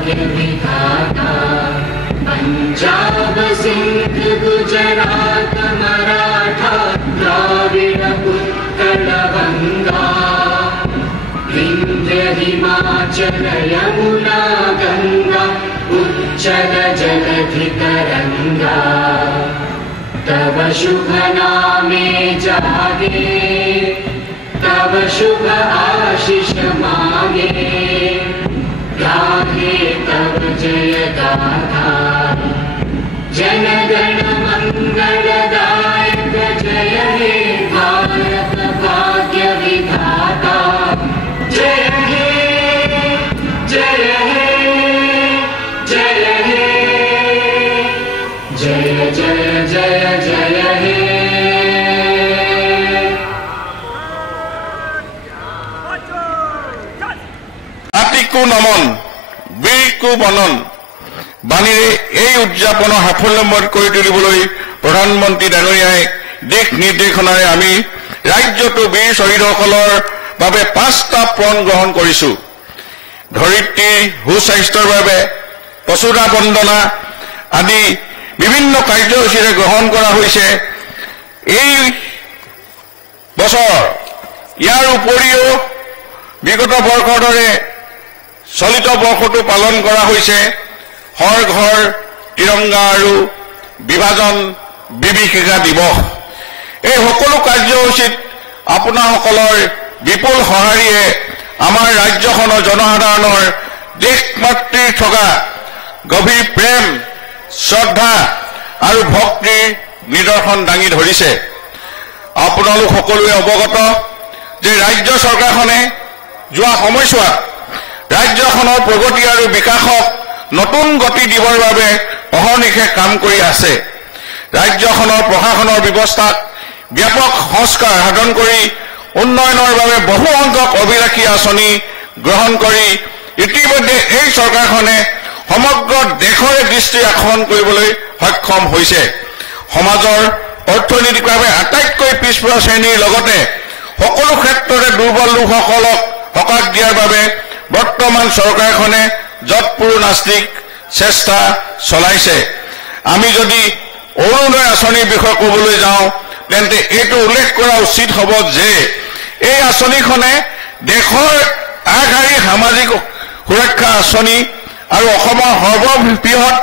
भाग्य विधाता पंजाब सिंध गुजरात मराठा द्राविड़ उत्कल गंगा विंध्य हिमाचल यमुना गंगा उच्चल जलधि तरंगा तव शुभ नामे जागे तव शुभ आशीष मांगे गाहे तव जय गाथा जन गण मंगलदायक जय हे भारत भाग्य विधाता जय हे जय हे जय हे जय जय जय जय हे আতিকু নমন বীৰকু বনন বাণীৰে এই উদযাপন সাফল্যময় কৰি তুলিবলৈ প্ৰধানমন্ত্ৰী ডাঙৰীয়াই দিশ নিৰ্দেশনাৰে আমি ৰাজ্যটো বীৰ শ্বহীদসকলৰ বাবে 5টা প্ৰণ গ্ৰহণ কৰিছো। ধৰিত্ৰী সুস্বাস্থ্যৰ বাবে পশুধা বন্দনা আদি বিভিন্ন কাৰ্যসূচীৰে গ্ৰহণ কৰা হৈছে। এই বছৰ ইয়াৰ উপৰিও বিগত বৰ্ষৰ দৰে চলিত বৰ্ষটো পালন কৰা হৈছে হৰ ঘৰ তিৰংগা আৰু বিভাজন বিভীষিকা দিৱস। এই সকলো কাৰ্যসূচীত আপোনাসকলৰ বিপুল সঁহাৰিয়ে আমাৰ ৰাজ্যখনৰ জনসাধাৰণৰ দেশ মাতৃৰ থকা গভীৰ প্ৰেম শ্ৰদ্ধা আৰু ভক্তিৰ নিদৰ্শন দাঙি ধৰিছে। আপোনালোক সকলোৱে অৱগত যে ৰাজ্য চৰকাৰখনে যোৱা সময়ছোৱাত ৰাজ্যখনৰ প্ৰগতি আৰু বিকাশক নতুন গতি দিবৰ বাবে অহৰ্নিশে কাম কৰি আছে। ৰাজ্যখনৰ প্ৰশাসনৰ ব্যৱস্থাত ব্যাপক সংস্কাৰ সাধন কৰি উন্নয়নৰ বাবে বহু সংখ্যক অভিলাষী আঁচনি গ্ৰহণ কৰি ইতিমধ্যে এই চৰকাৰখনে সমগ্ৰ দেশৰে দৃষ্টি আকৰ্ষণ কৰিবলৈ সক্ষম হৈছে। সমাজৰ অৰ্থনৈতিকভাৱে আটাইতকৈ পিছপৰা শ্ৰেণীৰ লগতে সকলো ক্ষেত্ৰতে দুৰ্বল লোকসকলক সকাহ দিয়াৰ বাবে বৰ্তমান চৰকাৰখনে যৎপূৰ নাস্তিক চেষ্টা চলাইছে। আমি যদি অৰুণোদয় আঁচনিৰ বিষয়ে ক'বলৈ যাওঁ তেন্তে এইটো উল্লেখ কৰা উচিত হ'ব যে এই আঁচনিখনে দেশৰ আগশাৰী সামাজিক সুৰক্ষা আঁচনি আৰু অসমৰ সৰ্ববৃহৎ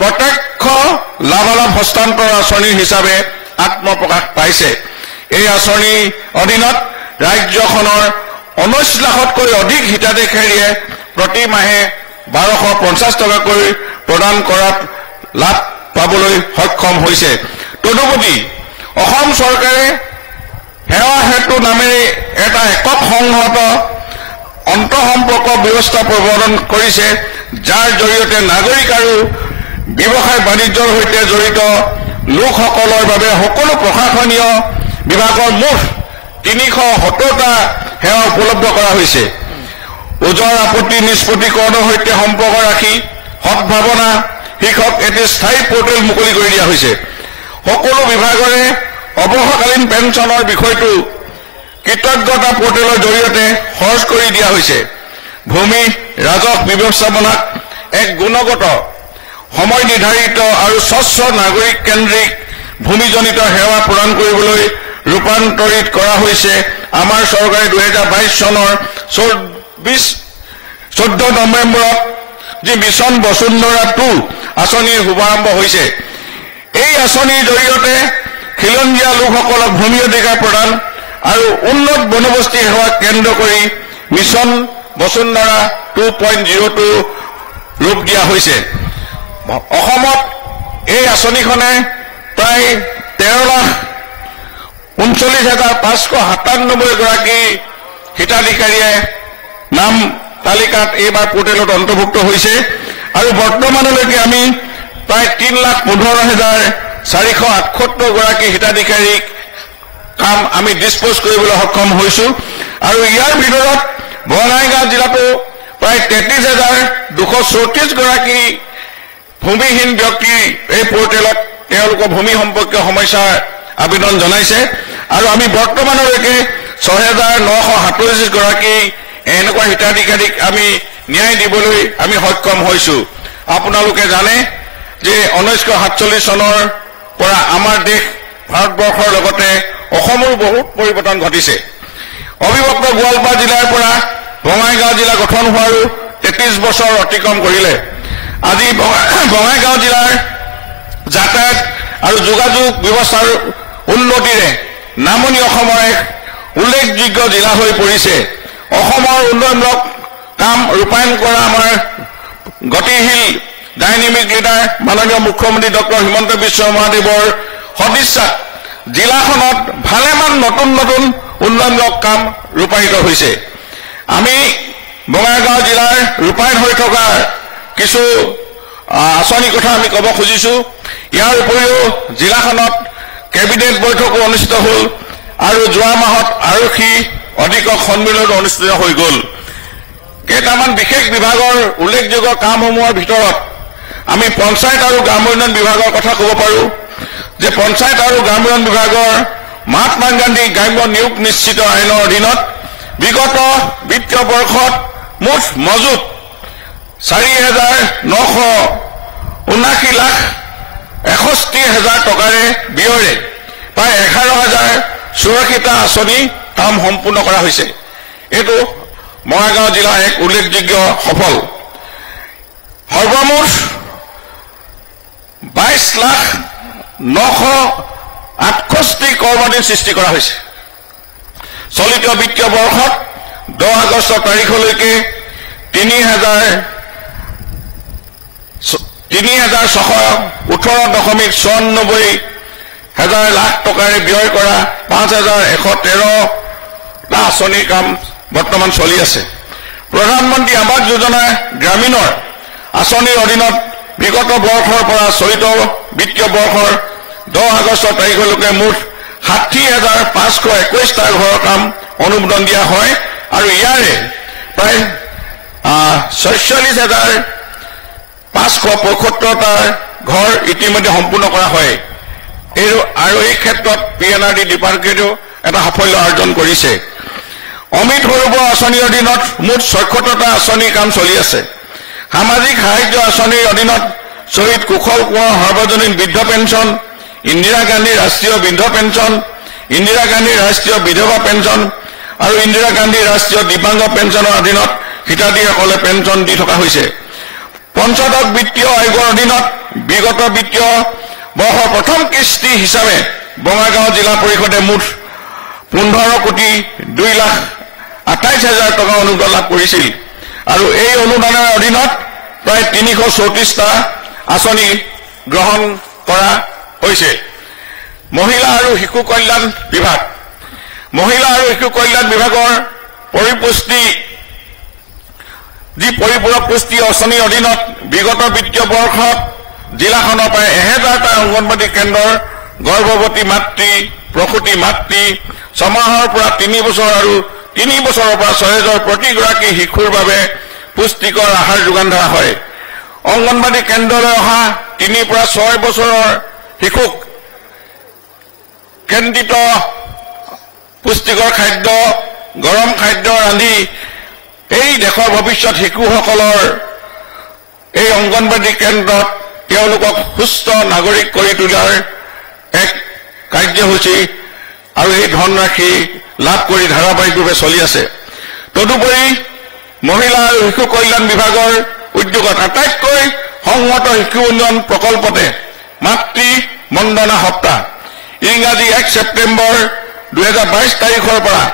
প্ৰত্যক্ষ লাভালাভ হস্তান্তৰ আঁচনি হিচাপে আত্মপ্ৰকাশ পাইছে। এই আঁচনিৰ অধীনত ৰাজ্যখনৰ 19 লাখতকৈ অধিক হিতাধিকাৰীয়ে প্ৰতি মাহে 1250 টকাকৈ প্ৰদান কৰাত লাভ পাবলৈ সক্ষম হৈছে। তদুপৰি অসম চৰকাৰে সেৱা সেতু নামেৰে এটা একক সংহত অন্তঃসম্পৰ্ক ব্যৱস্থা প্ৰৱৰ্তন কৰিছে, যাৰ জৰিয়তে নাগৰিক আৰু ব্যৱসায় বাণিজ্যৰ সৈতে জড়িত লোকসকলৰ বাবে সকলো প্ৰশাসনীয় বিভাগৰ মুঠ 370টা সেৱা উপলব্ধ কৰা হৈছে। ওজৰ আপত্তি নিষ্পত্তিকৰণৰ সৈতে সম্পৰ্ক ৰাখি সদ্ভাৱনা শীৰ্ষক এটি স্থায়ী পৰ্টেল মুকলি কৰি দিয়া হৈছে। সকলো বিভাগৰে অৱসৰকালীন পেঞ্চনৰ বিষয়টো কৃতজ্ঞতা পৰ্টেলৰ জৰিয়তে সহজ কৰি দিয়া হৈছে। ভূমি ৰাজহ ব্যৱস্থাপনাক এক গুণগত সময় নিৰ্ধাৰিত আৰু স্বচ্ছ নাগৰিক কেন্দ্ৰিক ভূমিজনিত সেৱা প্ৰদান কৰিবলৈ ৰূপান্তৰিত কৰা হৈছে। আমাৰ চৰকাৰে 2022 চনৰ 14 নৱেম্বৰত যি মিছন বসুন্ধৰা 2 আঁচনিৰ শুভাৰম্ভ হৈছে। এই আঁচনিৰ জৰিয়তে খিলঞ্জীয়া লোকসকলক ভূমি অধিকাৰ প্ৰদান আৰু উন্নত বনবস্তি সেৱা কেন্দ্ৰ কৰি মিছন বসুন্ধৰা 2.02 ৰূপ দিয়া হৈছে। অসমত এই আঁচনিখনে প্ৰায় 13,39,597 গৰাকী হিতাধিকাৰীয়ে নাম তালিকাত এইবাৰ পৰ্টেলত অন্তৰ্ভুক্ত হৈছে আৰু বৰ্তমানলৈকে আমি প্ৰায় 3,15,478 গৰাকী হিতাধিকাৰীক কাম আমি ডিসপোজ কৰিবলৈ সক্ষম হৈছো। আৰু ইয়াৰ ভিতৰত বঙাইগাঁও জিলাতো প্ৰায় 33,234 গৰাকী ভূমিহীন ব্যক্তি এই পৰ্টেলত তেওঁলোকৰ ভূমি সম্পৰ্কীয় সমস্যাৰ আবেদন জনাইছে আৰু আমি বৰ্তমানলৈকে 6,927 গৰাকী এনেকুৱা হিতাধিকাৰীক আমি ন্যায় দিবলৈ আমি সক্ষম হৈছো। আপোনালোকে জানে যে 1947 চনৰ পৰা আমাৰ দেশ ভাৰতবৰ্ষৰ লগতে অসমৰ বহুত পৰিৱৰ্তন ঘটিছে। অবিভক্ত গোৱালপাৰা জিলাৰ পৰা বঙাইগাঁও জিলা গঠন হোৱাৰো 33 বছৰ অতিক্ৰম কৰিলে। আজি বঙাইগাঁও জিলাৰ যাতায়াত আৰু যোগাযোগ ব্যৱস্থাৰ উন্নতিৰে নামনি অসমৰ এক উল্লেখযোগ্য জিলা হৈ পৰিছে। অসমৰ উন্নয়নমূলক কাম ৰূপায়ণ কৰা আমাৰ গতিশীল ডাইনামিক লিডাৰ মাননীয় মুখ্যমন্ত্ৰী ডক্টৰ হিমন্ত বিশ্ব মহাদেৱৰ সদিচ্ছাত জিলাখনত ভালেমান নতুন নতুন উন্নয়নমূলক কাম ৰূপায়িত হৈছে। আমি বঙাইগাঁও জিলাৰ ৰূপায়ণ হৈ থকা কিছু আঁচনিৰ কথা আমি ক'ব খুজিছো। ইয়াৰ উপৰিও জিলাখনত কেবিনেট বৈঠকো অনুষ্ঠিত হ'ল আৰু যোৱা মাহত আৰক্ষী অধীক্ষক সন্মিলন অনুষ্ঠিত হৈ গ'ল। কেইটামান বিশেষ বিভাগৰ উল্লেখযোগ্য কামসমূহৰ ভিতৰত আমি পঞ্চায়ত আৰু গ্ৰাম উন্নয়ন বিভাগৰ কথা ক'ব পাৰোঁ যে পঞ্চায়ত আৰু গ্ৰাম উন্নয়ন বিভাগৰ মহাত্মা গান্ধী গ্ৰাম্য নিয়োগ নিশ্চিত আইনৰ অধীনত বিগত বিত্তীয় বৰ্ষত মুঠ মজুত 4,979,61,000 টকাৰে ব্যয়েৰে প্ৰায় 11,084টা আঁচনি কাম সম্পূৰ্ণ কৰা হৈছে। এইটো বঙাইগাঁও জিলাৰ এক উল্লেখযোগ্য সফল। সৰ্বমুঠ 22,968 কৰ্মদিন সৃষ্টি কৰা হৈছে। চলিত বিত্তীয় বৰ্ষত 10 আগষ্ট তাৰিখলৈকে 3,618.94 লাখ টকাৰে ব্যয় কৰা 5,113টা আঁচনিৰ কাম বৰ্তমান চলি আছে। প্ৰধানমন্ত্ৰী আৱাস যোজনা গ্ৰামীণৰ আঁচনিৰ অধীনত বিগত বৰ্ষৰ পৰা চলিত বিত্তীয় বৰ্ষৰ 10 আগষ্ট তাৰিখলৈকে মুঠ 60,521টা ঘৰৰ কাম অনুমোদন দিয়া হয় আৰু ইয়াৰে প্ৰায় 46,575টা ঘৰ ইতিমধ্যে সম্পূৰ্ণ কৰা হয়। আৰু এই ক্ষেত্ৰত PNRD ডিপাৰ্টমেণ্টেও এটা সাফল্য অৰ্জন কৰিছে। অমৃত সৰোবৰ আঁচনিৰ অধীনত মুঠ 76টা আঁচনিৰ কাম চলি আছে। সামাজিক সাহায্য আঁচনিৰ অধীনত শ্বহীদ কুশল কোঁৱৰ সাৰ্বজনীন বৃদ্ধ পেঞ্চন, ইন্দিৰা গান্ধী ৰাষ্ট্ৰীয় বৃদ্ধ পেঞ্চন, ইন্দিৰা গান্ধী ৰাষ্ট্ৰীয় বিধৱা পেঞ্চন আৰু ইন্দিৰা গান্ধী ৰাষ্ট্ৰীয় দিব্যাংগ পেঞ্চনৰ অধীনত হিতাধিকাৰীসকলে পেঞ্চন দি থকা হৈছে। পঞ্চদশ বিত্তীয় আয়োগৰ অধীনত বিগত বিত্তীয় বৰ্ষৰ প্ৰথম কিস্তি হিচাপে বঙাইগাঁও জিলা পৰিষদে মুঠ 15,02,28,000 টকা অনুদান লাভ কৰিছিল আৰু এই অনুদানৰ অধীনত প্ৰায় 334টা আঁচনি গ্ৰহণ কৰা হৈছে। মহিলা আৰু শিশু কল্যাণ বিভাগ মহিলা আৰু শিশু কল্যাণ বিভাগৰ পৰিপূৰক পুষ্টি আঁচনিৰ অধীনত বিগত বিত্তীয় বৰ্ষত জিলাখনৰ প্ৰায় 1000টা অংগনবাড়ী কেন্দ্ৰৰ গৰ্ভৱতী মাতৃ, প্ৰসূতি মাতৃ, 6 মাহৰ পৰা 3 বছৰ আৰু 3 বছৰৰ পৰা 6,000 প্ৰতিগৰাকী শিশুৰ বাবে পুষ্টিকৰ আহাৰ যোগান ধৰা হয়। অংগনবাড়ী কেন্দ্ৰলৈ অহা 3 পৰা 6 বছৰৰ শিশুক কেন্দ্ৰিত পুষ্টিকৰ খাদ্য, গৰম খাদ্য ৰান্ধি এই দেশৰ ভৱিষ্যত শিশুসকলৰ এই অংগনবাড়ী কেন্দ্ৰত তেওঁলোকক সুস্থ নাগৰিক কৰি তোলাৰ এক কাৰ্যসূচী আৰু এই ধনৰাশি লাভ কৰি ধাৰাবাহিকভাৱে চলি আছে। তদুপৰি মহিলা আৰু শিশু কল্যাণ বিভাগৰ উদ্যোগত আটাইতকৈ সংহত শিশু উন্নয়ন প্ৰকল্পতে মাতৃ বন্দনা সপ্তাহ ইংৰাজী 1 ছেপ্টেম্বৰ 2022 তাৰিখৰ পৰা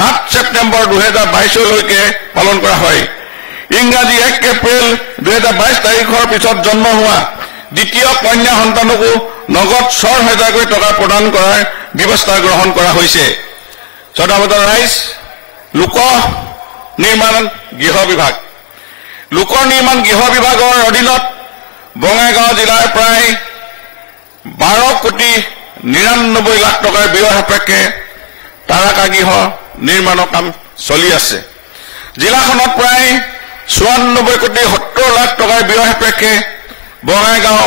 7 ছেপ্টেম্বৰ 2022লৈকে পালন কৰা হয়। ইংৰাজী 1 এপ্ৰিল 2022 তাৰিখৰ পিছত জন্ম হোৱা দ্বিতীয় কন্যা সন্তানকো নগদ 6,000 টকা প্ৰদান কৰাৰ ব্যৱস্থা গ্ৰহণ কৰা হৈছে। চদাবতৰ ৰাইজ লোক নিৰ্মাণ গৃহ বিভাগ লোক নিৰ্মাণ গৃহ বিভাগৰ অধীনত বঙাইগাঁও জিলাৰ প্ৰায় 12,99 লাখ টকাৰ ব্যয় সাপেক্ষে তাৰকা গৃহ নিৰ্মাণৰ কাম চলি আছে। জিলাখনত প্ৰায় 94,70 লাখ টকাৰ ব্যয় সাপেক্ষে বঙাইগাঁও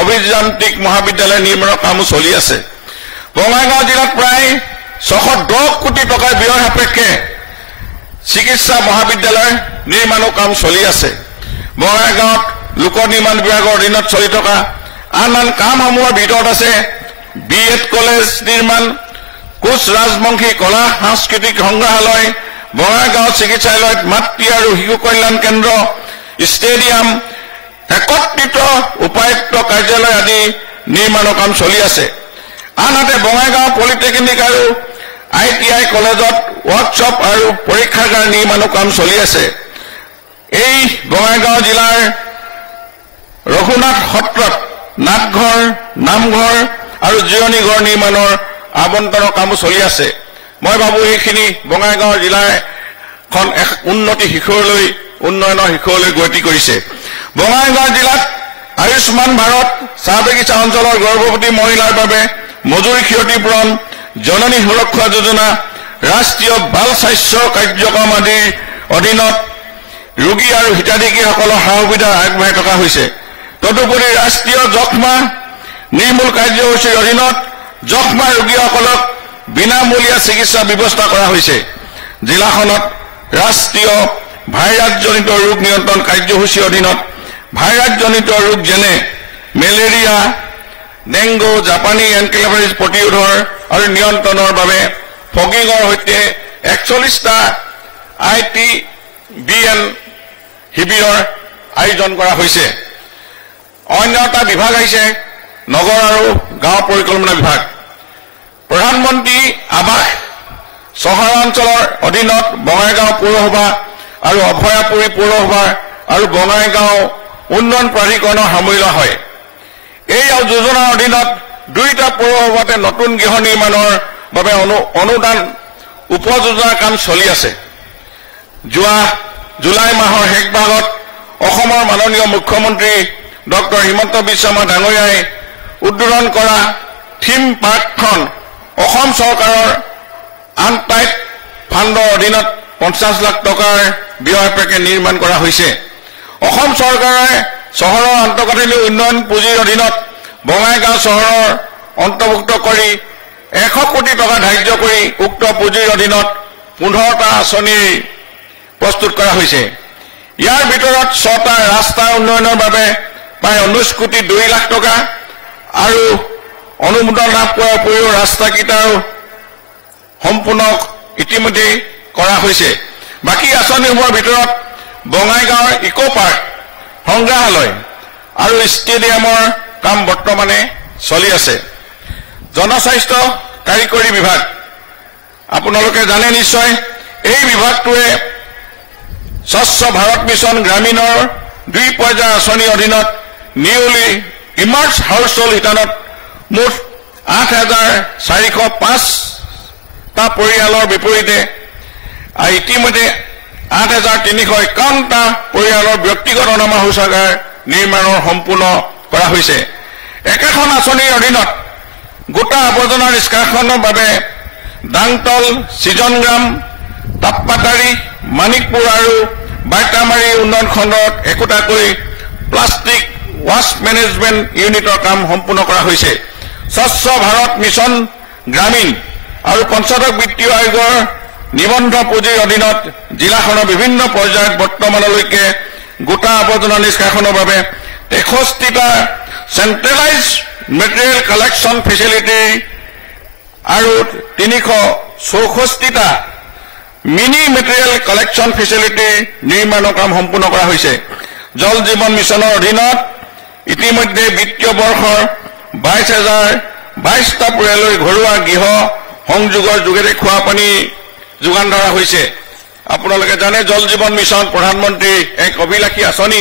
অভিযান্ত্ৰিক মহাবিদ্যালয় নিৰ্মাণৰ কামো চলি আছে। বঙাইগাঁও জিলাত প্ৰায় 610 কোটি টকাৰ ব্যয় সাপেক্ষে চিকিৎসা মহাবিদ্যালয় নিৰ্মাণৰ কাম চলি আছে। বঙাইগাঁৱত লোক নিৰ্মাণ বিভাগৰ অধীনত চলি থকা আন কামসমূহৰ ভিতৰত আছে BEd কলেজ নিৰ্মাণ, কোচ ৰাজবংশী কলা সাংস্কৃতিক সংগ্ৰহালয়, বঙাইগাঁও চিকিৎসালয়ত মাতৃ আৰু শিশু কল্যাণ কেন্দ্ৰ, ষ্টেডিয়াম, একত্ৰিত উপায়ুক্ত কাৰ্যালয় আদি নিৰ্মাণৰ কাম চলি আছে। আনহাতে বঙাইগাঁও পলিটেকনিক আৰু ITI কলেজত ৱৰ্কশ্বপ আৰু পৰীক্ষাগাৰ নিৰ্মাণৰ কাম চলি আছে। এই বঙাইগাঁও জিলাৰ ৰঘুনাথ সত্ৰত নাটঘৰ, নামঘৰ আৰু জিৰণি ঘৰ নিৰ্মাণৰ আবণ্টনৰ কামো চলি আছে। মই ভাবো এইখিনি বঙাইগাঁও জিলাখন এক উন্নয়নৰ শিখৰলৈ গতি কৰিছে। বঙাইগাঁও জিলাত আয়ুষ্মান ভাৰত, চাহ বাগিচা অঞ্চলৰ গৰ্ভৱতী মহিলাৰ বাবে মজুৰি ক্ষতিপূৰণ, জননী সুৰক্ষা যোজনা, ৰাষ্ট্ৰীয় বাল স্বাস্থ্য কাৰ্যক্ৰম আদিৰ অধীনত ৰোগী আৰু হিতাধিকাৰীসকলৰ সা সুবিধা আগবঢ়াই থকা হৈছে। তদুপৰি ৰাষ্ট্ৰীয় যক্ষ্মা নিৰ্মূল কাৰ্যসূচীৰ অধীনত যক্ষ্মা ৰোগীসকলক বিনামূলীয়া চিকিৎসা ব্যৱস্থা কৰা হৈছে। জিলাখনত ৰাষ্ট্ৰীয় ভাইৰাছজনিত ৰোগ নিয়ন্ত্ৰণ কাৰ্যসূচীৰ অধীনত ভাইৰাছজনিত ৰোগ যেনে মেলেৰিয়া, ডেংগু, জাপানী এনকেফেলাইটিছ প্ৰতিৰোধৰ আৰু নিয়ন্ত্ৰণৰ বাবে ফগিঙৰ সৈতে 41টা ITBN শিবিৰৰ আয়োজন কৰা হৈছে। অন্য এটা বিভাগ আহিছে নগৰ আৰু গাঁও পৰিকল্পনা বিভাগ। প্ৰধানমন্ত্ৰী আৱাস চহৰাঞ্চলৰ অধীনত বঙাইগাঁও পৌৰসভা আৰু অভয়াপুৰী পৌৰসভা আৰু বঙাইগাঁও উন্নয়ন প্ৰাধিকৰণৰ সামৰি লোৱা হয়। এই যোজনাৰ অধীনত 2টা পৌৰসভাতে নতুন গৃহ নিৰ্মাণৰ বাবে অনুদান উপযোজনাৰ কাম চলি আছে। যোৱা জুলাই মাহৰ শেষ ভাগত অসমৰ মাননীয় মুখ্যমন্ত্ৰী ডক্টৰ হিমন্ত বিশ্ব শৰ্মা ডাঙৰীয়াই উদ্বোধন কৰা থিম পাৰ্কখন অসম চৰকাৰৰ আনটাইড ফাণ্ডৰ অধীনত 50 লাখ টকাৰ ব্যয় সাপেক্ষে নিৰ্মাণ কৰা হৈছে। অসম চৰকাৰে চহৰৰ আন্তঃগাঁথনি উন্নয়ন পুঁজিৰ অধীনত বঙাইগাঁও চহৰৰ অন্তৰ্ভুক্ত কৰি 100 কোটি টকা ধাৰ্য কৰি উক্ত পুঁজিৰ অধীনত 15টা আঁচনি প্ৰস্তুত কৰা হৈছে। ইয়াৰ ভিতৰত 6টা ৰাস্তা উন্নয়নৰ বাবে প্ৰায় 19 কোটি 2 লাখ টকা আৰু অনুমোদন লাভ কৰাৰ উপৰিও ৰাস্তাকেইটাও সম্পূৰ্ণ ইতিমধ্যে কৰা হৈছে। বাকী আঁচনিসমূহৰ ভিতৰত বঙাইগাঁৱৰ ইকো পাৰ্ক, সংগ্ৰহালয় আৰু ষ্টেডিয়ামৰ কাম বৰ্তমানে চলি আছে। জনস্বাস্থ্য কাৰিকৰী বিভাগ আপোনালোকে জানে নিশ্চয়, এই বিভাগটোৱে স্বচ্ছ ভাৰত মিছন গ্ৰামীণৰ 2 পৰ্যায়ৰ আঁচনিৰ অধীনত নিউলি ইমাৰ্জ হাউচ হোল্ড হিতানত মুঠ 8,405টা পৰিয়ালৰ বিপৰীতে ইতিমধ্যে 8,351টা পৰিয়ালৰ ব্যক্তিগত অনামা শৌচাগাৰ নিৰ্মাণৰ সম্পূৰ্ণ কৰা হৈছে। একেখন আঁচনিৰ অধীনত গোটা আৱৰ্জনা নিষ্কাশনৰ বাবে ডাংতল, চিজনগ্ৰাম, তাপপাতাৰী, মানিকপুৰ আৰু বাৰ্তামাৰী উন্নয়ন খণ্ডত একোটাকৈ প্লাষ্টিক ৱাষ্ট মেনেজমেণ্ট ইউনিটৰ কাম সম্পূৰ্ণ কৰা হৈছে। স্বচ্ছ ভাৰত মিছন গ্ৰামীণ আৰু পঞ্চায়ত বিত্তীয় আয়োগৰ নিবন্ধ পুঁজিৰ অধীনত জিলাখনৰ বিভিন্ন পৰ্যায়ত বৰ্তমানলৈকে গোটা আৱৰ্জনা নিষ্কাশনৰ বাবে 63টা চেণ্ট্ৰেলাইজ মেটেৰিয়েল কালেকশ্যন ফেচিলিটি আৰু 364টা মিনি মেটেৰিয়েল কালেকশ্যন ফেচিলিটি নিৰ্মাণৰ কাম সম্পূৰ্ণ কৰা হৈছে। জল জীৱন মিছনৰ অধীনত ইতিমধ্যে বিত্তীয় বৰ্ষৰ 22,022টা পৰিয়াললৈ ঘৰুৱা গৃহ সংযোগৰ যোগেৰে খোৱা পানী যোগান ধৰা হৈছে। আপোনালোকে জানে জল জীৱন মিছন প্ৰধানমন্ত্ৰীৰ এক অভিলাষী আঁচনি।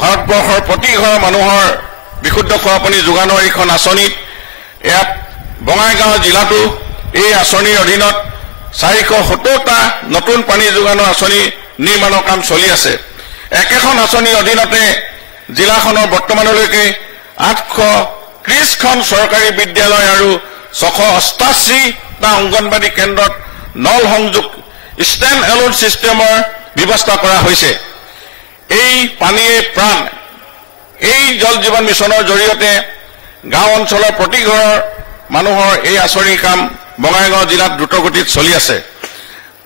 ভাৰতবৰ্ষৰ প্ৰতি ঘৰ মানুহৰ বিশুদ্ধ খোৱা পানী যোগানৰ এইখন আঁচনিত ইয়াত বঙাইগাঁও জিলাতো এই আঁচনিৰ অধীনত 470টা নতুন পানী যোগানৰ আঁচনি নিৰ্মাণৰ কাম চলি আছে। একেখন আঁচনিৰ অধীনতে জিলাখনৰ বৰ্তমানলৈকে 830খন চৰকাৰী বিদ্যালয় আৰু 688টা অংগনবাড়ী কেন্দ্ৰত নল সংযোগ ষ্টেণ্ড এলোন ছিষ্টেমৰ ব্যৱস্থা কৰা হৈছে। এই পানীয়ে প্ৰাণ, এই জল জীৱন মিছনৰ জৰিয়তে গাঁও অঞ্চলৰ প্ৰতি ঘৰৰ মানুহৰ এই আঁচনিৰ কাম বঙাইগাঁও জিলাত দ্ৰুতগতিত চলি আছে।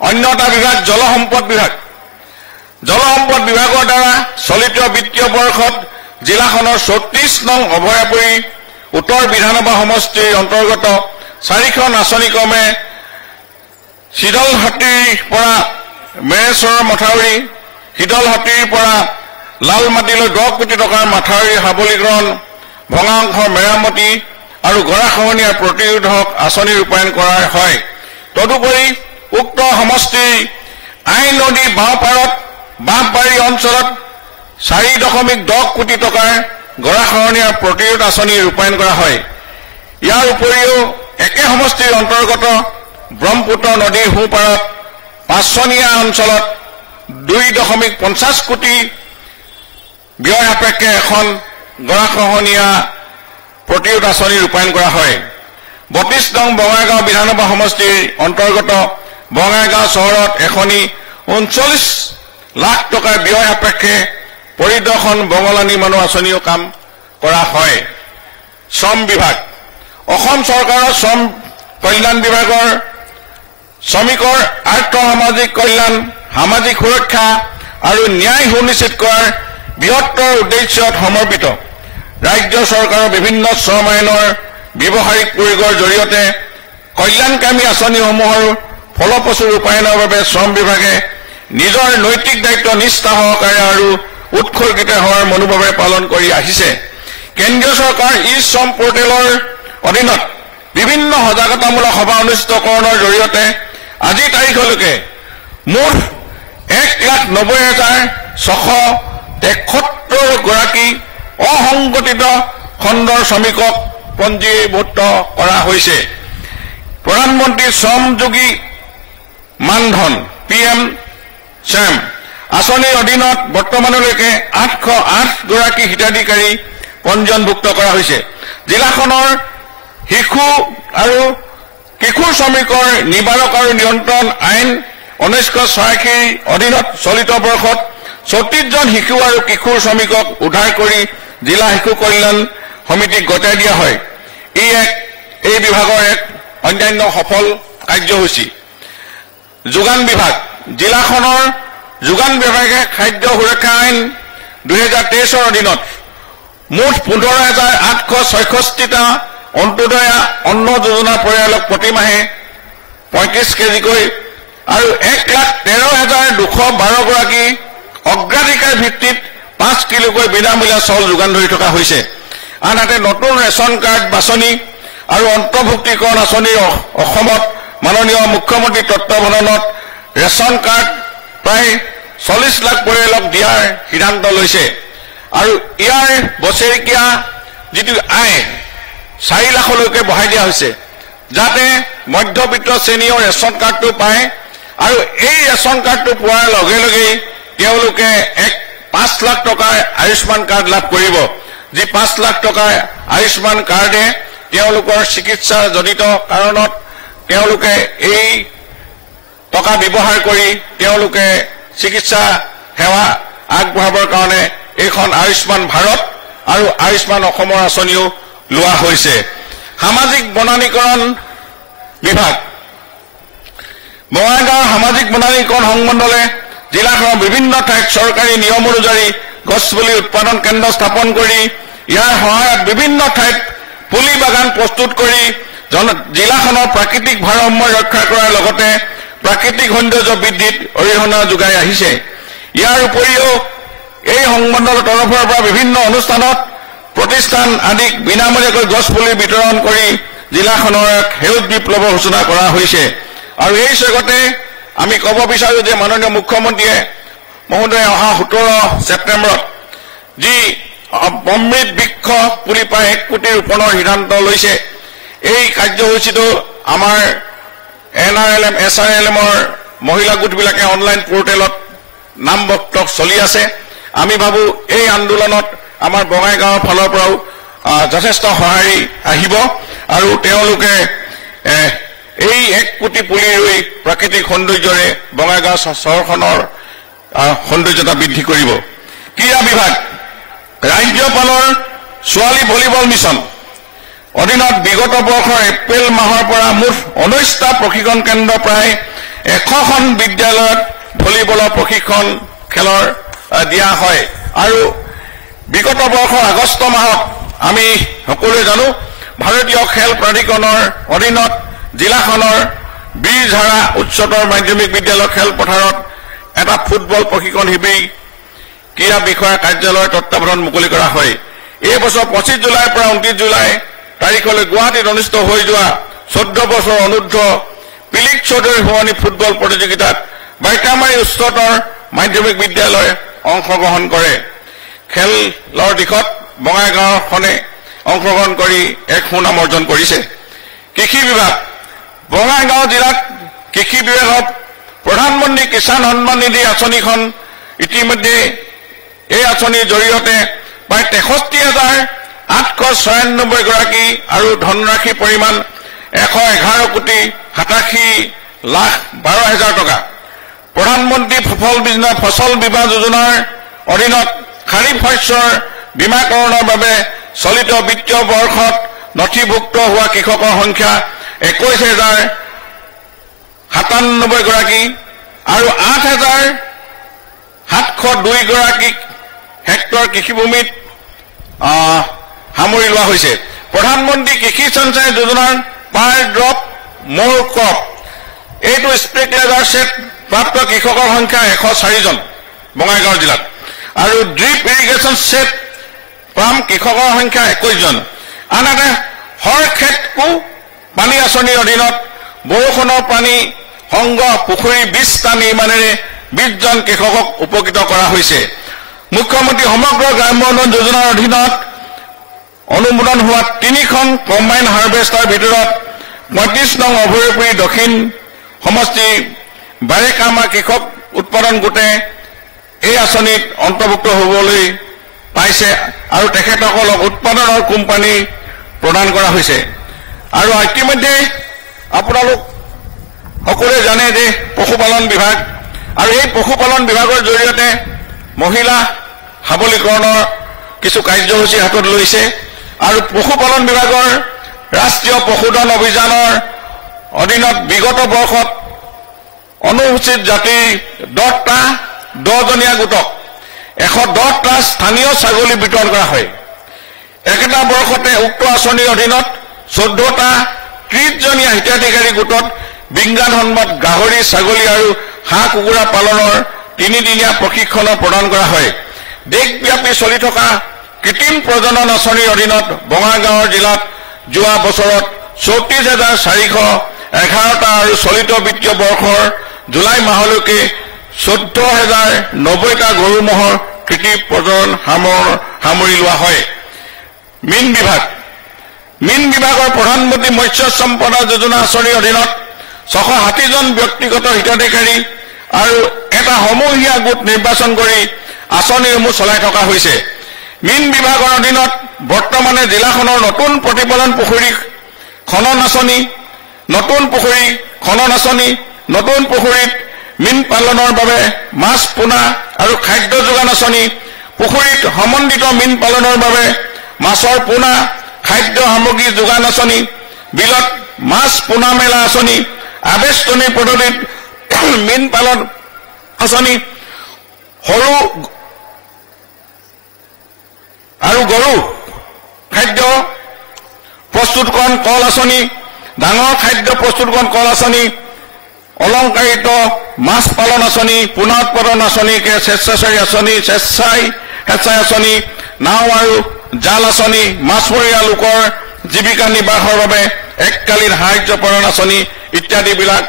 অন্য এটা বিভাগ জলসম্পদ বিভাগ। জলসম্পদ বিভাগৰ দ্বাৰা চলিত বিত্তীয় বৰ্ষত জিলাখনৰ 34 নং অভয়াপুৰী উত্তৰ বিধানসভা সমষ্টিৰ অন্তৰ্গত 4খন আঁচনি ক্ৰমে শীতলহাটীৰ পৰা মেৰেশ্বৰ মথাউৰি, শীতলহাটীৰ পৰা লালমাটিলৈ 10 কোটি টকাৰ মাথাউৰি সাবলীকৰণ, ভঙা অংশৰ মেৰামতি আৰু গৰাখহনীয়া প্ৰতিৰোধক আঁচনি ৰূপায়ণ কৰা হয়। তদুপৰি উক্ত সমষ্টিৰ আই নদী বাওঁপাৰত বাঁহবাৰী অঞ্চলত 4.10 কোটি টকাৰ গৰাখহনীয়া প্ৰতিৰোধ আঁচনি ৰূপায়ণ কৰা হয়। ইয়াৰ উপৰিও একে সমষ্টিৰ অন্তৰ্গত ব্ৰহ্মপুত্ৰ নদীৰ সোঁপাৰত 5চনীয়া অঞ্চলত 2.50 কোটি ব্যয় সাপেক্ষে এখন গৰাখহনীয়া প্ৰতিৰোধ আঁচনি ৰূপায়ণ কৰা হয়। 32 নং বঙাইগাঁও বিধানসভা সমষ্টিৰ অন্তৰ্গত বঙাইগাঁও চহৰত এখনি 39 লাখ টকাৰ ব্যয় সাপেক্ষে পৰিদৰ্শন বঙলা নিৰ্মাণ আঁচনিও কাম কৰা হয়। শ্ৰম বিভাগ। অসম চৰকাৰৰ শ্ৰম কল্যাণ বিভাগৰ শ্ৰমিকৰ আৰ্থ সামাজিক কল্যাণ, সামাজিক সুৰক্ষা আৰু ন্যায় সুনিশ্চিত কৰাৰ বৃহত্তৰ উদ্দেশ্যত সমৰ্পিত ৰাজ্য চৰকাৰৰ বিভিন্ন শ্ৰম আইনৰ ব্যৱহাৰিক প্ৰয়োগৰ জৰিয়তে কল্যাণকামী আঁচনিসমূহৰ ফলপ্ৰসূ ৰূপায়ণৰ বাবে শ্ৰম বিভাগে নিজৰ নৈতিক দায়িত্ব নিষ্ঠা সহকাৰে আৰু উৎসৰ্গিত হোৱাৰ মনোভাৱেৰে পালন কৰি আহিছে। কেন্দ্ৰীয় চৰকাৰ ই শ্ৰম পৰ্টেলৰ অধীনত বিভিন্ন সজাগতামূলক সভা অনুষ্ঠিতকৰণৰ জৰিয়তে আজিৰ তাৰিখলৈকে মুঠ 1,90,673 গৰাকী অসংগঠিত খণ্ডৰ শ্ৰমিকক পঞ্জীভুক্ত কৰা হৈছে। প্ৰধানমন্ত্ৰী শ্ৰমযোগী মানধন PM শ্ৰম আঁচনিৰ অধীনত বৰ্তমানলৈকে 808 গৰাকী হিতাধিকাৰী পঞ্জীয়নভুক্ত কৰা হৈছে। জিলাখনৰ শিশু আৰু কিশোৰ শ্ৰমিকৰ নিবাৰক আৰু নিয়ন্ত্ৰণ আইন 1986 অধীনত চলিত বৰ্ষত 34জন শিশু আৰু কিশোৰ শ্ৰমিকক উদ্ধাৰ কৰি জিলা শিশু কল্যাণ সমিতিক গতাই দিয়া হয়। এই বিভাগৰ এক অন্যান্য সফল কাৰ্যসূচী। যোগান বিভাগ। জিলাখনৰ যোগান বিভাগে খাদ্য সুৰক্ষা আইন 2023ৰ অধীনত মুঠ 15,866টা অন্ত্যোদয়া অন্ন যোজনা পৰিয়ালক প্ৰতিমাহে 35 কেজিকৈ আৰু 1,13,212 গৰাকী অগ্ৰাধিকাৰ ভিত্তিত 5 কিলোকৈ বিনামূলীয়া চাউল যোগান ধৰি থকা হৈছে। আনহাতে নতুন ৰেচন কাৰ্ড বাছনি আৰু অন্তৰ্ভুক্তিকৰণ আঁচনিৰ অসমত মাননীয় মুখ্যমন্ত্ৰী তত্বাৱধানত ৰেচন কাৰ্ড প্ৰায় 40 লাখ পৰিয়ালক দিয়াৰ সিদ্ধান্ত লৈছে আৰু ইয়াৰ বছৰেকীয়া যিটো আয় 4 লাখলৈকে বঢ়াই দিয়া হৈছে, যাতে মধ্যবিত্ত শ্ৰেণীৰ ৰেচন কাৰ্ডটো পায় আৰু এই ৰেচন কাৰ্ডটো পোৱাৰ লগে লগেই তেওঁলোকে 5 লাখ টকাৰ আয়ুষ্মান কাৰ্ড লাভ কৰিব। যি 5 লাখ টকাৰ আয়ুষ্মান কাৰ্ডে তেওঁলোকৰ চিকিৎসা জনিত কাৰণত তেওঁলোকে এই টকা ব্যৱহাৰ কৰি তেওঁলোকে চিকিৎসা সেৱা আগবঢ়াবৰ কাৰণে এইখন আয়ুষ্মান ভাৰত আৰু আয়ুষ্মান অসমৰ আঁচনিও লোৱা হৈছে। সামাজিক বনানীকৰণ বিভাগ। বঙাইগাঁৱৰ সামাজিক বনানীকৰণ সংমণ্ডলে জিলাখনৰ বিভিন্ন ঠাইত চৰকাৰী নিয়ম অনুযায়ী গছপুলি উৎপাদন কেন্দ্ৰ স্থাপন কৰি ইয়াৰ সহায়ত বিভিন্ন ঠাইত পুলি বাগান প্ৰস্তুত কৰি জিলাখনৰ প্ৰাকৃতিক ভাৰসাম্য ৰক্ষা কৰাৰ লগতে প্ৰাকৃতিক সৌন্দৰ্য বৃদ্ধিত অৰিহণা যোগাই আহিছে। ইয়াৰ উপৰিও এই সংমণ্ডলৰ তৰফৰ পৰা বিভিন্ন অনুষ্ঠানত প্ৰতিষ্ঠান আদিক বিনামূলীয়াকৈ গছপুলি বিতৰণ কৰি জিলাখনৰ এক সেউজ বিপ্লৱৰ সূচনা কৰা হৈছে। আৰু এই স্বাগতে আমি ক'ব বিচাৰো যে মাননীয় মুখ্যমন্ত্ৰীয়ে মহোদয়ে অহা 17 ছেপ্টেম্বৰত যি অমৃত বৃক্ষ পুলি প্ৰায় 1 কোটি ৰোপণৰ সিদ্ধান্ত লৈছে, এই কাৰ্যসূচীটো আমাৰ NRLM SRLMৰ মহিলা গোটবিলাকে অনলাইন পৰ্টেলত নামভক্ত চলি আছে। আমি ভাবো এই আন্দোলনত আমাৰ বঙাইগাঁৱৰ ফালৰ পৰাও যথেষ্ট সঁহাৰি আহিব আৰু তেওঁলোকে এই 1 কোটি পুলি ৰুই প্ৰাকৃতিক সৌন্দৰ্যৰে বঙাইগাঁও চহৰখনৰ সৌন্দৰ্যতা বৃদ্ধি কৰিব। ক্ৰীড়া বিভাগ। ৰাজ্যপালৰ ছোৱালী ভলীবল মিছন অধীনত বিগত বৰ্ষৰ এপ্ৰিল মাহৰ পৰা মুঠ 19টা প্ৰশিক্ষণ কেন্দ্ৰ প্ৰায় 100খন বিদ্যালয়ত ভলীবলৰ প্ৰশিক্ষণ খেলৰ দিয়া হয় আৰু বিগত বৰ্ষৰ আগষ্ট মাহত আমি সকলোৱে জানো ভাৰতীয় খেল প্ৰাধিকৰণৰ অধীনত জিলাখনৰ বীৰঝাৰা উচ্চতৰ মাধ্যমিক বিদ্যালয় খেলপথাৰত এটা ফুটবল প্ৰশিক্ষণ শিবিৰ ক্ৰীড়া বিষয়া কাৰ্যালয়ৰ তত্বাৱধানত মুকলি কৰা হয় এই বছৰ 25 জুলাইৰ পৰা 29 জুলাই তাৰিখলৈ গুৱাহাটীত অনুষ্ঠিত হৈ যোৱা 14 বছৰ অনুৰ্ধ পিলিক চৌধুৰী ভৱানী ফুটবল প্ৰতিযোগিতাত বাইকামাৰী উচ্চতৰ মাধ্যমিক বিদ্যালয়ে অংশগ্ৰহণ কৰে খেলৰ দিশত বঙাইগাঁওখনে অংশগ্ৰহণ কৰি এক সুনাম অৰ্জন কৰিছে কৃষি বিভাগ বঙাইগাঁও জিলাত কৃষি বিভাগত প্ৰধানমন্ত্ৰী কিষাণ সন্মান নিধি আঁচনিখন ইতিমধ্যে এই আঁচনিৰ জৰিয়তে প্ৰায় 63,896 গৰাকী আৰু ধনৰাশি পৰিমাণ 111,87,12,000 টকা প্ৰধানমন্ত্ৰী ফচল বীমা যোজনাৰ অধীনত খাৰিফ শস্যৰ বীমাকৰণৰ বাবে চলিত বিত্তীয় বৰ্ষত নথিভুক্ত হোৱা কৃষকৰ সংখ্যা 21,097 গৰাকী আৰু 8,702 গৰাকী হেক্টৰ কৃষিভূমিত সামৰি লোৱা হৈছে প্ৰধানমন্ত্ৰী কৃষি সঞ্চয় যোজনাৰ পাৰ ড্ৰপ মোৰ ক্ৰপ এইটো স্প্ৰেকলাৰ সেট প্ৰাপ্ত কৃষকৰ সংখ্যা 104 জন বঙাইগাঁও জিলাত আৰু ড্ৰিপ ইৰিগেশ্যন সেট পাম কৃষকৰ সংখ্যা 21 জন আনহাতে হৰ খেতকো পানী আঁচনিৰ অধীনত বৰষুণৰ পানী সংগ্ৰহ পুখুৰী 20টা নিৰ্মাণেৰে 20 জন কৃষকক উপকৃত কৰা হৈছে মুখ্যমন্ত্ৰী সমগ্ৰ গ্ৰাম্য উন্নয়ন যোজনাৰ অধীনত অনুমোদন হোৱা 3খন কম্বাইন হাৰ্ভেষ্টাৰ ভিতৰত 35 নং অভয়পুৰী দক্ষিণ সমষ্টি বাৰেকামা কৃষক উৎপাদন গোটে এই আঁচনিত অন্তৰ্ভুক্ত হ'বলৈ পাইছে আৰু তেখেতসকলক উৎপাদনৰ কোম্পানী প্ৰদান কৰা হৈছে আৰু ইতিমধ্যে আপোনালোক সকলোৱে জানে যে পশুপালন বিভাগ আৰু এই পশুপালন বিভাগৰ জৰিয়তে মহিলা সবলীকৰণৰ কিছু কাৰ্যসূচী হাতত লৈছে আৰু পশুপালন বিভাগৰ ৰাষ্ট্ৰীয় পশুধন অভিযানৰ অধীনত বিগত বৰ্ষত অনুসূচিত জাতিৰ 10টা 10জনীয়া গোটক 110টা স্থানীয় ছাগলী বিতৰণ কৰা হয় একেটা বৰ্ষতে উক্ত আঁচনিৰ অধীনত 14টা 30জনীয়া হিতাধিকাৰী গোটত বিজ্ঞানসন্মত গাহৰি ছাগলী আৰু হাঁহ কুকুৰা পালনৰ 3দিনীয়া প্ৰশিক্ষণ প্ৰদান কৰা হয় দেশব্যাপী চলি থকা কৃত্ৰিম প্ৰজনন আঁচনিৰ অধীনত বঙাইগাঁও জিলাত যোৱা বছৰত 34,411টা আৰু চলিত বিত্তীয় বৰ্ষৰ জুলাই মাহলৈকে 14,090টা গৰু ম'হৰ কৃত্ৰিম প্ৰজনন সামৰি লোৱা হয় মীন বিভাগৰ প্ৰধানমন্ত্ৰী মৎস্য সম্পদা যোজনা আঁচনিৰ অধীনত 660 জন ব্যক্তিগত হিতাধিকাৰী আৰু এটা সমূহীয়া গোট নিৰ্বাচন কৰি আঁচনিসমূহ চলাই থকা হৈছে মীন বিভাগৰ অধীনত বৰ্তমানে জিলাখনৰ নতুন প্ৰতিপালন পুখুৰী খনন আঁচনি নতুন পুখুৰীত মীন পালনৰ বাবে মাছ পোনা আৰু খাদ্য যোগান আঁচনি পুখুৰীত সমন্বিত মীন পালনৰ বাবে মাছৰ পোনা খাদ্য সামগ্ৰী যোগান আঁচনি বিলত মাছ পোনা মেলা আঁচনি আবেষ্টনী পদ্ধতিত মীন পালন আঁচনি সৰু আৰু গৰু খাদ্য প্ৰস্তুতকৰণ কল আঁচনি ডাঙৰ খাদ্য প্ৰস্তুতকৰণ কল আঁচনি অলংকাৰিত মাছ পালন আঁচনি পুনৰ উৎপাদন আঁচনি স্বেচ্ছাচাৰী আঁচনি স্বেচ্ছাই আঁচনি নাও আৰু জাল আঁচনি মাছমৰীয়া লোকৰ জীৱিকা নিৰ্বাহৰ বাবে এককালীন সাহায্য প্ৰদান আঁচনি ইত্যাদিবিলাক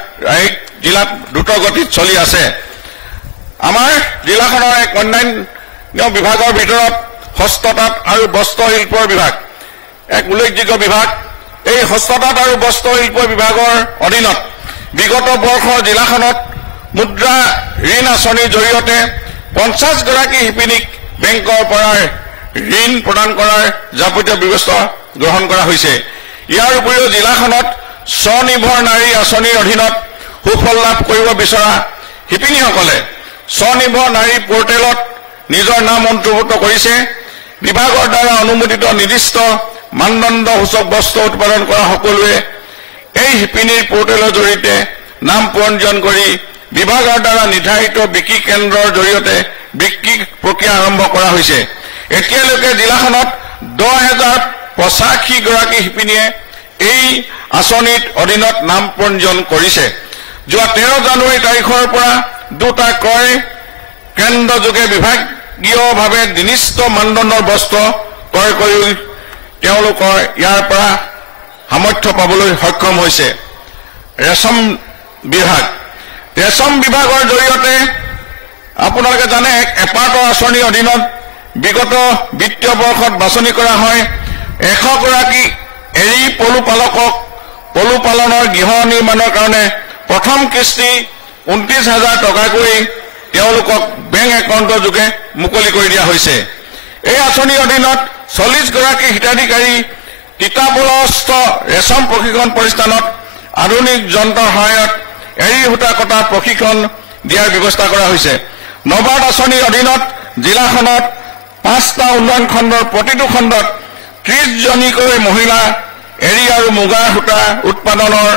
জিলাত দ্ৰুতগতিত চলি আছে আমাৰ জিলাখনৰ এক অন্যান্য বিভাগৰ ভিতৰত হস্ততাঁত আৰু বস্ত্ৰশিল্পৰ বিভাগ এক উল্লেখযোগ্য বিভাগ এই হস্ততাঁত আৰু বস্ত্ৰশিল্প বিভাগৰ অধীনত বিগত বৰ্ষৰ জিলাখনত মুদ্ৰা ঋণ আঁচনিৰ জৰিয়তে 50 গৰাকী শিপিনীক বেংকৰ পৰা ঋণ প্ৰদান কৰাৰ যাৱতীয় ব্যৱস্থা গ্ৰহণ কৰা হৈছে ইয়াৰ উপৰিও জিলাখনত স্বনিৰ্ভৰ নাৰী আঁচনিৰ অধীনত সুফল লাভ কৰিব বিচৰা শিপিনীসকলে স্বনিৰ্ভৰ নাৰী পৰ্টেলত নিজৰ নাম অন্তৰ্ভুক্ত কৰিছে বিভাগৰ দ্বাৰা অনুমোদিত নিৰ্দিষ্ট মানদণ্ড সূচক বস্ত্ৰ উৎপাদন কৰা সকলোৱে এই শিপিনীৰ পৰ্টেলৰ জৰিয়তে নাম পঞ্জীয়ন কৰি বিভাগৰ দ্বাৰা নিৰ্ধাৰিত বিক্ৰী কেন্দ্ৰৰ জৰিয়তে বিক্ৰী প্ৰক্ৰিয়া আৰম্ভ কৰা হৈছে। এতিয়ালৈকে জিলাখনত 10,085 গৰাকী শিপিনীয়ে এই আঁচনিৰ অধীনত নাম পঞ্জীয়ন কৰিছে। যোৱা 13 জানুৱাৰী তাৰিখৰ পৰা দুটা ক্ৰয় কেন্দ্ৰ যোগে বিভাগীয়ভাৱে নিৰ্দিষ্ট মানদণ্ডৰ বস্ত্ৰ ক্ৰয় কৰি তেওঁলোকৰ ইয়াৰ পৰা সামৰ্থ্য পাবলৈ সক্ষম হৈছে। ৰেচম বিভাগৰ জৰিয়তে আপোনালোকে জানে এপাৰ্টৰ আঁচনিৰ অধীনত বিগত বিত্তীয় বৰ্ষত বাছনি কৰা হয় 100 গৰাকী এৰী পলুপালকক পলুপালনৰ গৃহ নিৰ্মাণৰ কাৰণে প্ৰথম কিস্তি 29,000 টকাকৈ তেওঁলোকক বেংক একাউণ্টৰ যোগে মুকলি কৰি দিয়া হৈছে। এই আঁচনিৰ অধীনত 40 গৰাকী হিতাধিকাৰী তিতাবলস্থ ৰেচম প্ৰশিক্ষণ প্ৰতিষ্ঠানত আধুনিক যন্ত্ৰৰ সহায়ত এৰী সূতা কটাৰ প্ৰশিক্ষণ দিয়াৰ ব্যৱস্থা কৰা হৈছে। নবাৰ্ড আঁচনিৰ অধীনত জিলাখনত 5টা উন্নয়ন খণ্ডৰ প্ৰতিটো খণ্ডত 30 জনীকৈ মহিলা এৰী আৰু মুগাৰ সূতা উৎপাদনৰ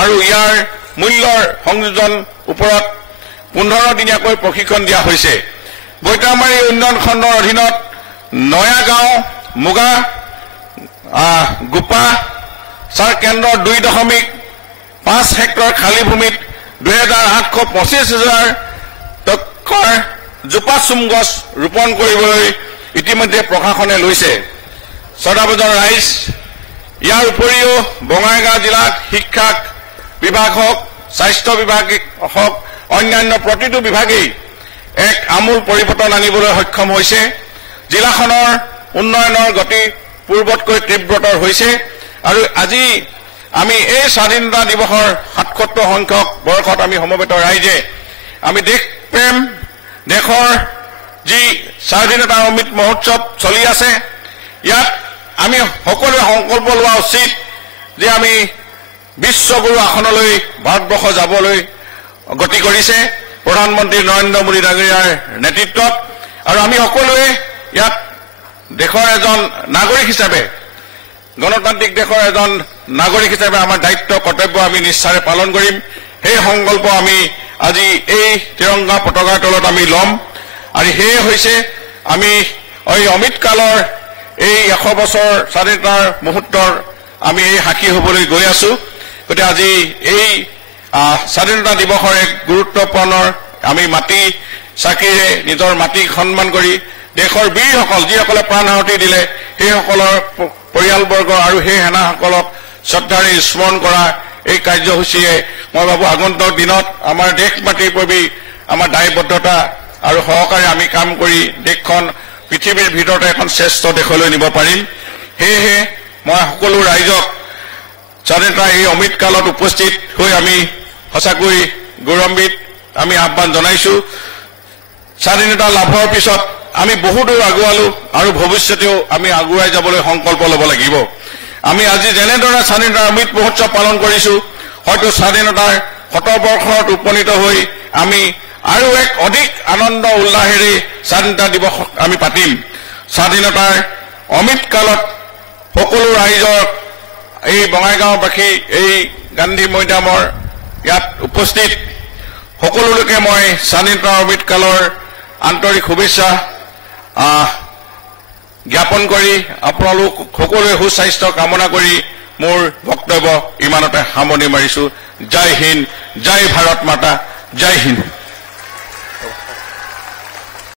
আৰু ইয়াৰ মূল্যৰ সংযোজন ওপৰত 15 দিনীয়াকৈ প্ৰশিক্ষণ দিয়া হৈছে। বৈতামাৰী উন্নয়ন খণ্ডৰ অধীনত নয়াগাঁও মুগা গোপা চাৰ কেন্দ্ৰৰ 2.5 হেক্টৰ খালী ভূমিত 2,825,000 টকাৰ জোপা চুম গছ ৰোপণ কৰিবলৈ ইতিমধ্যে প্ৰশাসনে লৈছে। ছটাবজাৰ ৰাইজ ইয়াৰ উপৰিও বঙাইগাঁও জিলাত শিক্ষা বিভাগ হওক স্বাস্থ্য বিভাগ হওক অন্যান্য প্ৰতিটো বিভাগেই এক আমূল পৰিৱৰ্তন আনিবলৈ সক্ষম হৈছে। জিলাখনৰ উন্নয়নৰ গতি পূৰ্বতকৈ তীব্ৰতৰ হৈছে আৰু আজি আমি এই স্বাধীনতা দিৱসৰ 77 সংখ্যক বৰ্ষত আমি সমবেত ৰাইজে আমি দেশ প্ৰেম দেশৰ যি স্বাধীনতা অমৃত মহোৎসৱ চলি আছে ইয়াত আমি সকলোৱে সংকল্প লোৱা উচিত যে আমি বিশ্বগুৰু আসনলৈ ভাৰতবৰ্ষ যাবলৈ গতি কৰিছে প্ৰধানমন্ত্ৰী নৰেন্দ্ৰ মোদী ডাঙৰীয়াৰ নেতৃত্বত আৰু আমি সকলোৱে ইয়াত দেশৰ এজন নাগৰিক হিচাপে গণতান্ত্ৰিক দেশৰ এজন নাগৰিক হিচাপে আমাৰ দায়িত্ব কৰ্তব্য আমি নিশ্চয় পালন কৰিম। সেই সংকল্প আমি আজি এই তিৰংগা পতাকাৰ তলত আমি ল'ম আৰু সেয়ে হৈছে আমি এই অমৃতকালৰ এই 100 বছৰ স্বাধীনতাৰ মুহূৰ্তৰ আমি এই সাক্ষী হ'বলৈ গৈ আছো। গতিকে আজি এই স্বাধীনতা দিৱসৰ এক গুৰুত্বপূৰ্ণ আমি মাটি চাকিৰে নিজৰ মাটিক সন্মান কৰি দেশৰ বীৰসকল যিসকলে প্ৰাণ আহুতি দিলে সেইসকলৰ পৰিয়ালবৰ্গ আৰু সেই সেনাসকলক শ্ৰদ্ধাৰে স্মৰণ কৰা এই কাৰ্যসূচীয়ে মই ভাবো আগন্তুক দিনত আমাৰ দেশ মাটিৰ প্ৰতি আমাৰ দায়বদ্ধতা আৰু সহকাৰে আমি কাম কৰি দেশখন পৃথিৱীৰ ভিতৰতে এখন শ্ৰেষ্ঠ দেশলৈ নিব পাৰিম। সেয়েহে মই সকলো ৰাইজক স্বাধীনতা এই অমৃতকালত উপস্থিত হৈ আমি সঁচাকৈ গৌৰৱান্বিত আমি আহ্বান জনাইছো। স্বাধীনতা লাভৰ পিছত আমি বহুদূৰ আগুৱালো আৰু ভৱিষ্যতেও আমি আগুৱাই যাবলৈ সংকল্প ল'ব লাগিব। আমি আজি যেনেদৰে স্বাধীনতাৰ অমৃত মহোৎসৱ পালন কৰিছো হয়তো স্বাধীনতাৰ 100 বৰ্ষত উপনীত হৈ আমি আৰু এক অধিক আনন্দ উল্লাহেৰে স্বাধীনতা দিৱস আমি পাতিম। স্বাধীনতাৰ অমৃতকালত সকলো ৰাইজৰ এই বঙাইগাঁওবাসী এই গান্ধী মৈদামৰ ইয়াত উপস্থিত সকলো লোকে মই স্বাধীনতাৰ অমৃতকালৰ আন্তৰিক শুভেচ্ছা জ্ঞাপন কৰি আপোনালোক সকলোৱে সুস্বাস্থ্য কামনা কৰি মোৰ বক্তব্য ইমানতে সামৰণি মাৰিছো। জয় হিন্দ, জয় ভাৰত মাতা, জয় হিন্দ।